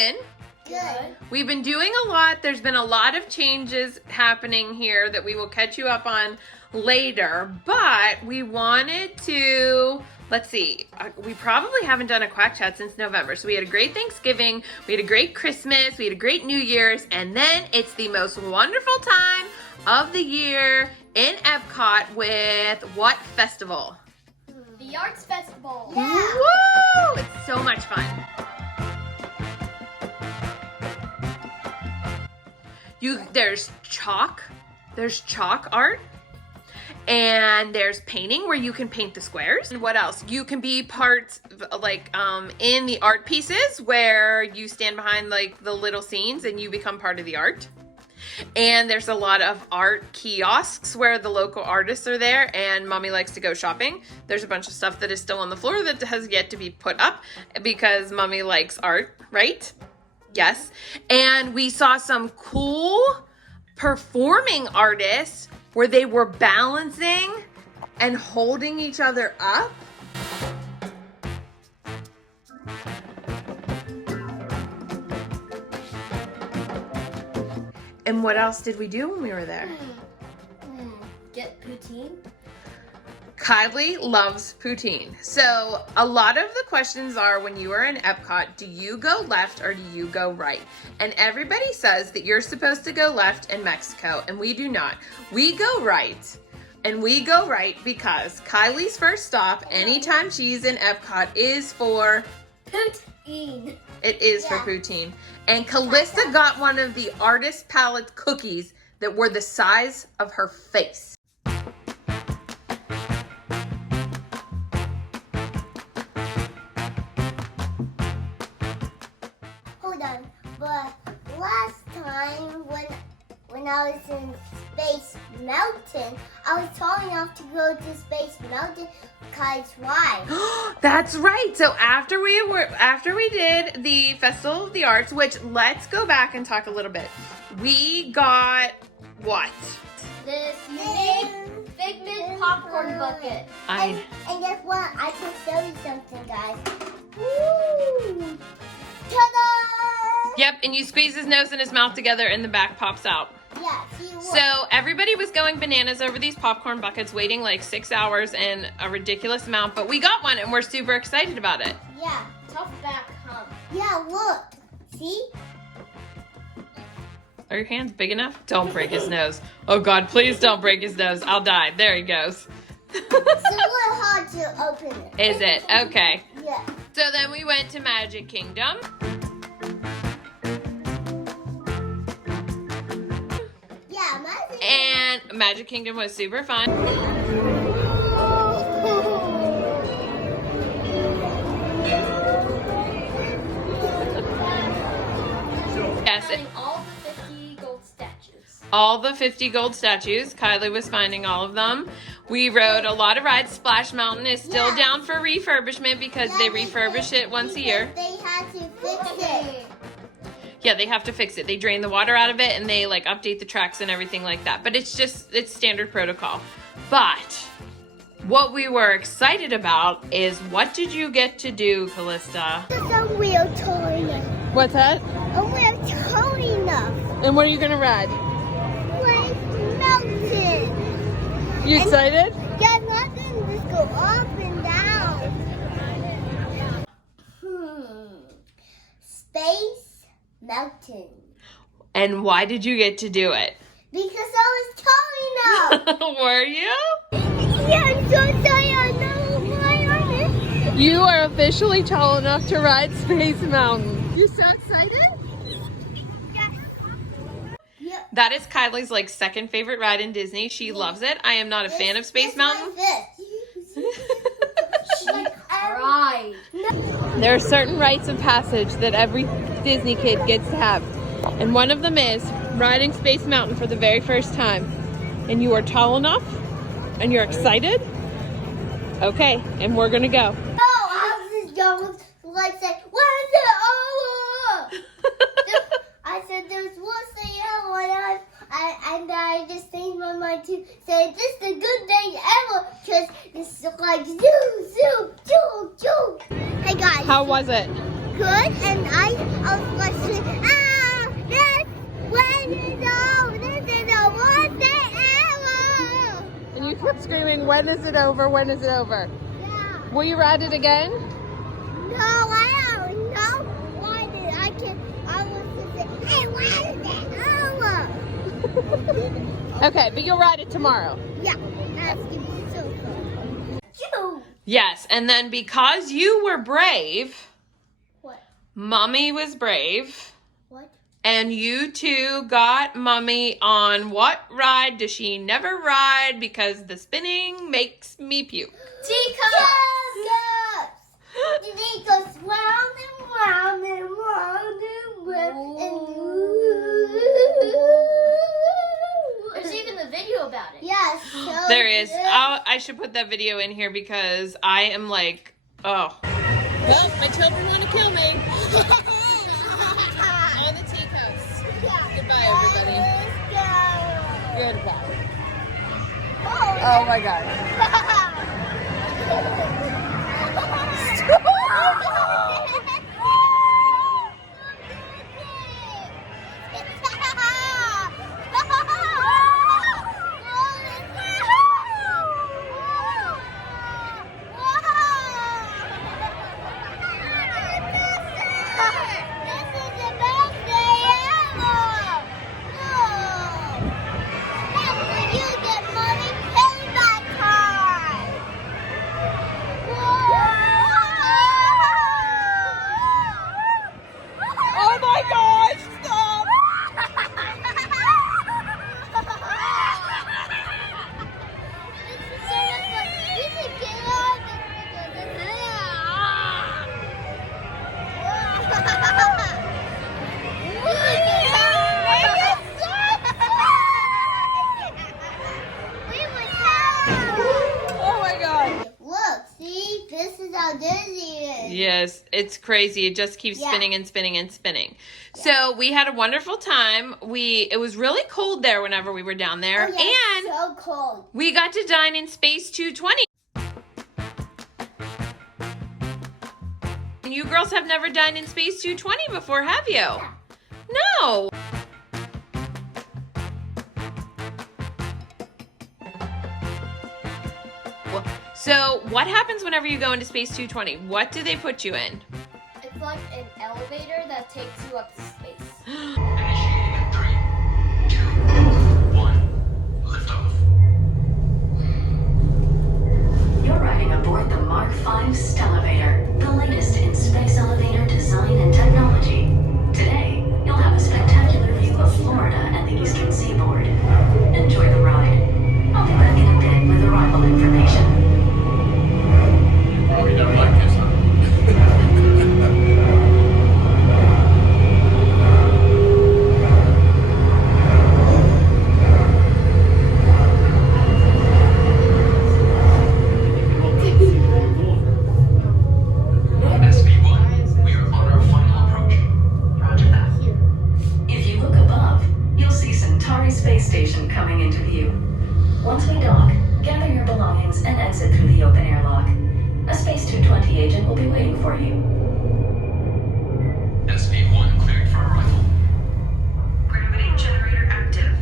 been? Good. We've been doing a lot. There's been a lot of changes happening here that we will catch you up on later, but we wanted to, let's see, we probably haven't done a Quack Chat since November. So we had a great Thanksgiving, we had a great Christmas, we had a great New Year's, and then it's the most wonderful time of the year in Epcot with what festival? The Arts Festival. Yeah. Woo! It's so much fun. There's chalk art, and there's painting where you can paint the squares. And what else? You can be parts like in the art pieces where you stand behind like the little scenes and you become part of the art. And there's a lot of art kiosks where the local artists are there, and Mommy likes to go shopping. There's a bunch of stuff that is still on the floor that has yet to be put up because Mommy likes art, right? Yes. And we saw some cool performing artists where they were balancing and holding each other up. And what else did we do when we were there? Get poutine. Kyli loves poutine. So a lot of the questions are, when you are in Epcot, do you go left or do you go right? And everybody says that you're supposed to go left in Mexico, and we do not. We go right. And we go right because Kyli's first stop anytime she's in Epcot is for poutine. It is for poutine. And Kalysta got one of the artist palette cookies that were the size of her face. Hold on, but last time when I was in Space Mountain, I was tall enough to go to Space Mountain because why? That's right. So after we did the Festival of the Arts, which let's go back and talk a little bit. We got what? This unique Figment Popcorn bucket. And guess what? I can show you something, guys. Woo! Ta-da! Yep, and you squeeze his nose and his mouth together and the back pops out. Yeah, see what? So everybody was going bananas over these popcorn buckets, waiting like 6 hours and a ridiculous amount, but we got one and we're super excited about it. Yeah. Tough back hump. Yeah, look. See? Are your hands big enough? Don't break his nose. Oh God, please don't break his nose. I'll die. There he goes. It's a little hard to open it. Is it? Okay. Yeah. So then we went to Magic Kingdom. Yeah, And Magic Kingdom was super fun. Yes. All the 50 gold statues. All the 50 gold statues. Kyli was finding all of them. We rode a lot of rides. Splash Mountain is still down for refurbishment because they refurbish it once a year. They had to fix it. Yeah, they have to fix it. They drain the water out of it and they like update the tracks and everything like that. But it's standard protocol. But what we were excited about is, what did you get to do, Kalysta? It's a real toy. What's that? A real toy enough. And what are you gonna ride? Like mountain. You excited? Yeah, nothing. Just go up and down. Space Mountain. And why did you get to do it? Because I was tall enough. Were you? Yeah, I'm so excited. I know why on it. You are officially tall enough to ride Space Mountain. You so excited? Yeah. That is Kyli's like second favorite ride in Disney. She loves it. I am not a fan of Space Mountain. She cried. There are certain rites of passage that every Disney kid gets to have. And one of them is riding Space Mountain for the very first time. And you are tall enough and you're excited? Okay, and we're gonna go. No, I was just young, like saying, where's it over? I said there's what's the yellow one, and I just changed my mind to say this is the good day ever, because it's like zoom, zoom, zoom, zoom. Hey guys. How was it? Good, and I was like When is it over? When is it over? Yeah. Will you ride it again? No, I don't know why did I was to say, hey, why is it over? Okay, but you'll ride it tomorrow. Yeah, that's gonna be so fun. Choo! Yes, and then because you were brave, What? Mommy was brave, What? and you two got Mommy on what ride does she never ride because the spinning makes me puke? Teacups! It goes round and round and round and round and There's even a video about it. yes, so There is. good. I should put that video in here because I am like, oh. Well, my children want to kill me. All the teacups. Goodbye, everybody. Goodbye. Oh my God. Oh my gosh, stop! Oh my God. Look, see, this is how dizzy it is. Yes, it's crazy. It just keeps Yeah. spinning and spinning and spinning. So we had a wonderful time. It was really cold there whenever we were down there. Oh, yeah, And it's so cold. we got to dine in Space 220. And you girls have never dined in Space 220 before, have you? No. So what happens whenever you go into Space 220? What do they put you in? It's like an elevator that takes you up to space. Initiating in 3, 2, 1, liftoff. You're riding aboard the Mark V Stellarator, the latest in space elevator design and technology. Today, you'll have a spectacular view of Florida and the eastern seaboard. Enjoy the ride. I'll be back in a bit with arrival information. Oh, you don't like this, huh? SV1, we are on our final approach. Roger that. If you look above, you'll see Centauri Space Station coming into view. Once we dock, gather your belongings and exit through the open airlock. A Space 220 agent will be waiting for you. SV1 cleared for arrival. Gravity generator active.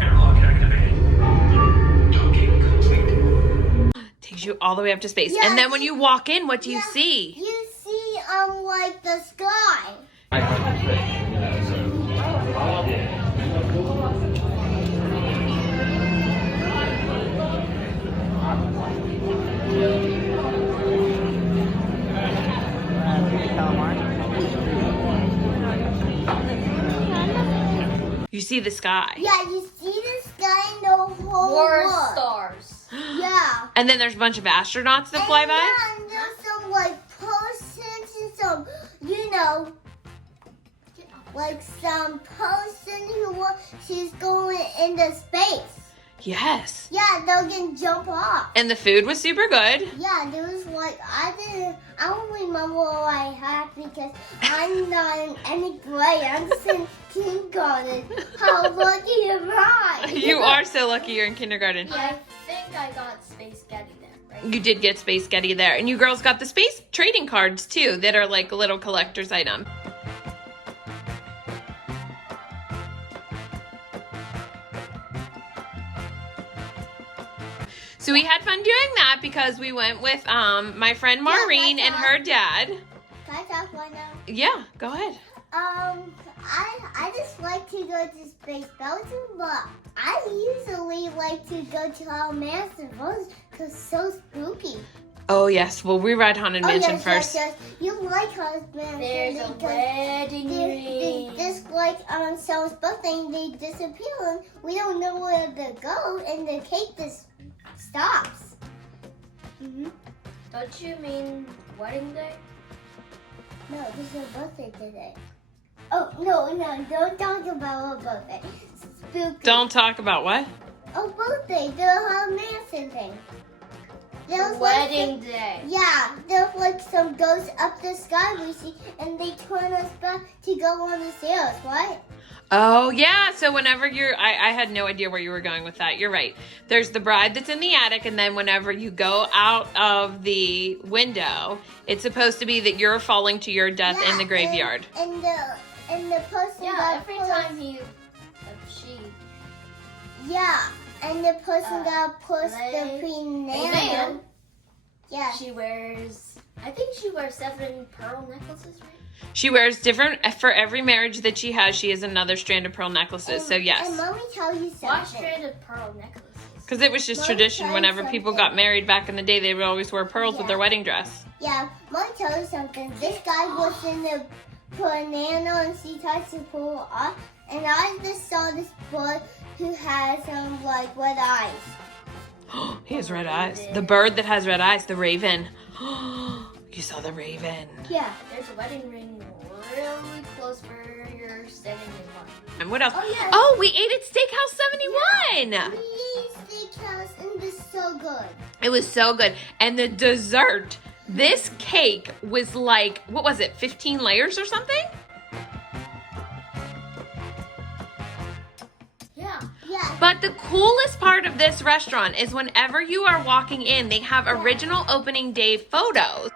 Airlock activated. Docking complete. Takes you all the way up to space. Yeah, And then when you walk in, what do you Yeah. see? You see, like the sky. You see the sky. Yeah, you see the sky and the whole More world. stars. Yeah. And then there's a bunch of astronauts that fly by. Yeah, and there's some like persons and some, like some person she's going into space. Yes. Yeah, they'll get jump off. And the food was super good. Yeah, there was like I don't remember what I had because I'm not in any grade. I'm just in kindergarten. How lucky am I? You are so lucky you're in kindergarten. I think I got Space Getty there, right? You did get Space Getty there. And you girls got the space trading cards too that are like a little collector's item. So we had fun doing that because we went with my friend Maureen and her dad. Can I talk right now? Yeah, go ahead. I just like to go to Space Mountain, but I usually like to go to our Massive Rose because it's so spooky. Oh yes, well we ride Haunted Mansion first. Yes. You like Haunted Mansion. There's a because wedding they ring. just like on Sal's birthday and they disappear and we don't know where to go and the cake just stops. Don't you mean wedding day? No, this is her birthday today. Oh, no, don't talk about her birthday. Spooky. Don't talk about what? Oh, birthday, the Haunted Mansion thing. There's Wedding day. Yeah, there's like some ghosts up the sky we see, and they turn us back to go on the stairs, right? Oh yeah, so whenever I had no idea where you were going with that. You're right. There's the bride that's in the attic, and then whenever you go out of the window, it's supposed to be that you're falling to your death in the graveyard. And the person Yeah, got every pushed. time And the person got pushed the man. prenatal. Yeah. she wears, I think she wears 7 pearl necklaces, right? She wears different, for every marriage that she has another strand of pearl necklaces. So And yes, let me tell you Why something. strand of pearl necklaces? because it was just Let me tradition. tell you Whenever people something. got married back in the day, they would always wear pearls with their wedding dress. Yeah, let me tell you something. This guy was in the banana and she touched the pool off, and I just saw this boy who has like red eyes. He has red eyes. The bird that has red eyes, the raven. You saw the raven. Yeah. There's a wedding ring really close where you're standing in line. And what else? Oh, yes. Oh, we ate at Steakhouse 71. We eat steakhouse and it's so good. It was so good. And the dessert, this cake was like, what was it, 15 layers or something? Yeah. Yeah. But the coolest part of this restaurant is whenever you are walking in, they have original opening day photos.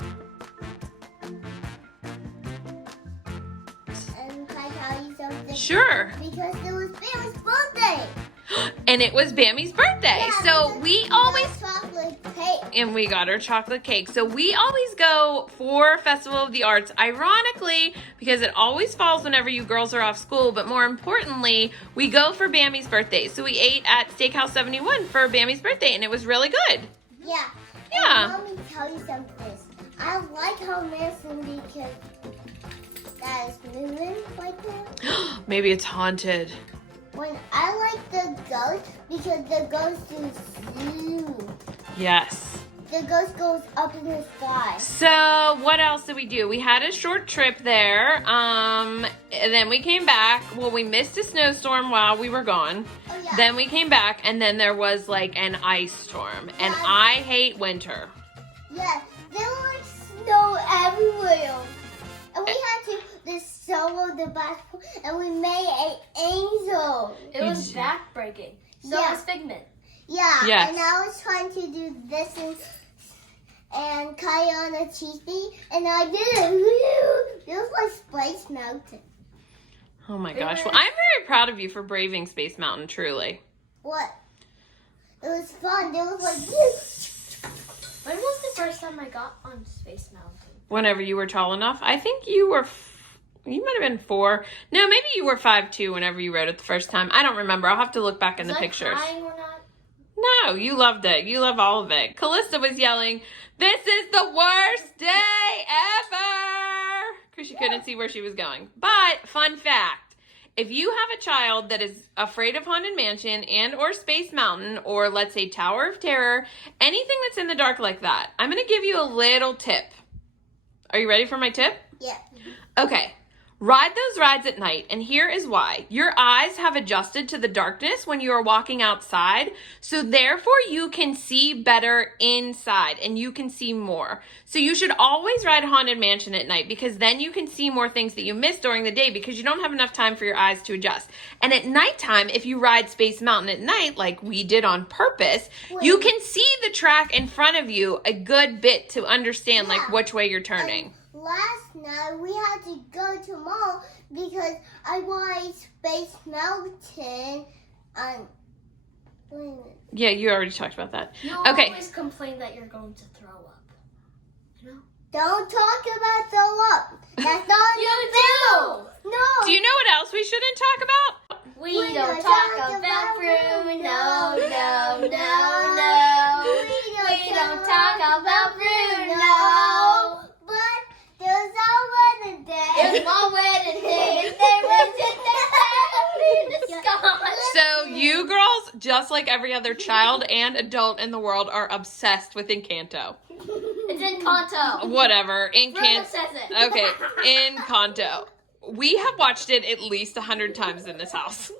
And can I tell you something? Sure. Because it was Bam's birthday. And it was Bammy's birthday. Yeah, So because we got always... chocolate cake. And we got her chocolate cake. So we always go for Festival of the Arts, ironically, because it always falls whenever you girls are off school. But more importantly, we go for Bammy's birthday. So we ate at Steakhouse 71 for Bammy's birthday, and it was really good. Yeah. Yeah. And let me tell you something. I like how Mason because that is moving right there. Maybe it's haunted. When I like the ghost because the ghost is zoom. Yes. The ghost goes up in the sky. So what else did we do? We had a short trip there. And then we came back. Well, we missed a snowstorm while we were gone. Oh yeah. Then we came back, and then there was like an ice storm. And Yeah. I hate winter. Yeah, there was like snow everywhere. And we had to solo the basketball and we made an angel. It was back-breaking. So Yeah. was Figment. Yeah. Yes. And I was trying to do this and Kayana cheat me and I did it. It was like Space Mountain. Oh my gosh. Well, I'm very proud of you for braving Space Mountain, truly. What? It was fun. There was like When was the first time I got on Space Mountain? Whenever you were tall enough. I think you were, you might have been 4. No, maybe you were 5'2" whenever you rode it the first time. I don't remember. I'll have to look back in the Was I pictures. crying or not? No, you loved it. You love all of it. Kalysta was yelling, "This is the worst day ever!" Because she couldn't see where she was going. But, fun fact, if you have a child that is afraid of Haunted Mansion and or Space Mountain or let's say Tower of Terror, anything that's in the dark like that, I'm going to give you a little tip. Are you ready for my tip? yeah. Okay. Ride those rides at night, and here is why. Your eyes have adjusted to the darkness when you are walking outside, so therefore you can see better inside, and you can see more. So you should always ride Haunted Mansion at night, because then you can see more things that you miss during the day, because you don't have enough time for your eyes to adjust. And at nighttime, if you ride Space Mountain at night, like we did on purpose, you can see the track in front of you a good bit to understand like Yeah. which way you're turning. Last night we had to go to mall because I wanted Space Mountain Yeah, you already talked about that. You Okay. always complain that you're going to throw up. Don't talk about throw up. That's not You the do! film. No. Do you know what else we shouldn't talk about? We don't talk about Bruno. No, no, no, no. We don't talk about Bruno. But there's always a day. There's one way to day, and they went to the sky. So you girls, just like every other child and adult in the world, are obsessed with Encanto. It's in Kanto. Whatever. Bruno Encanto. says it. Okay, Encanto. We have watched it at least 100 times in this house.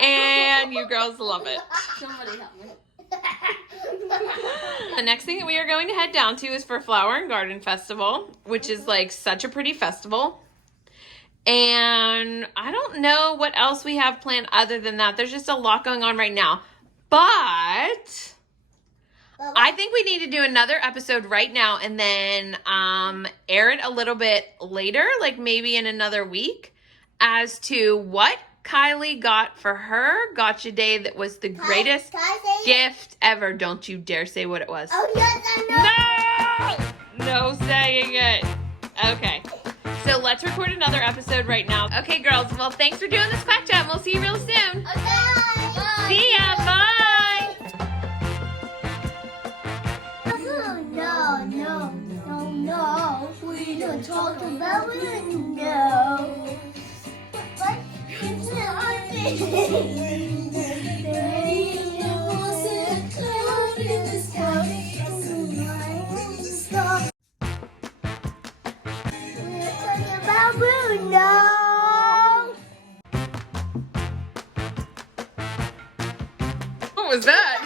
And you girls love it. Somebody help me. The next thing that we are going to head down to is for Flower and Garden Festival, which is like such a pretty festival. And I don't know what else we have planned other than that. There's just a lot going on right now. But I think we need to do another episode right now and then air it a little bit later, like maybe in another week, as to what Kyli got for her gotcha day that was the greatest Can I say it? gift ever. Don't you dare say what it was. Oh, yes, I know. No! No saying it. Okay. So let's record another episode right now. Okay, girls. Well, thanks for doing this Quack Chat, and we'll see you real soon. Bye. See ya. Bye. No. We don't talk about it. No. But it's What was that?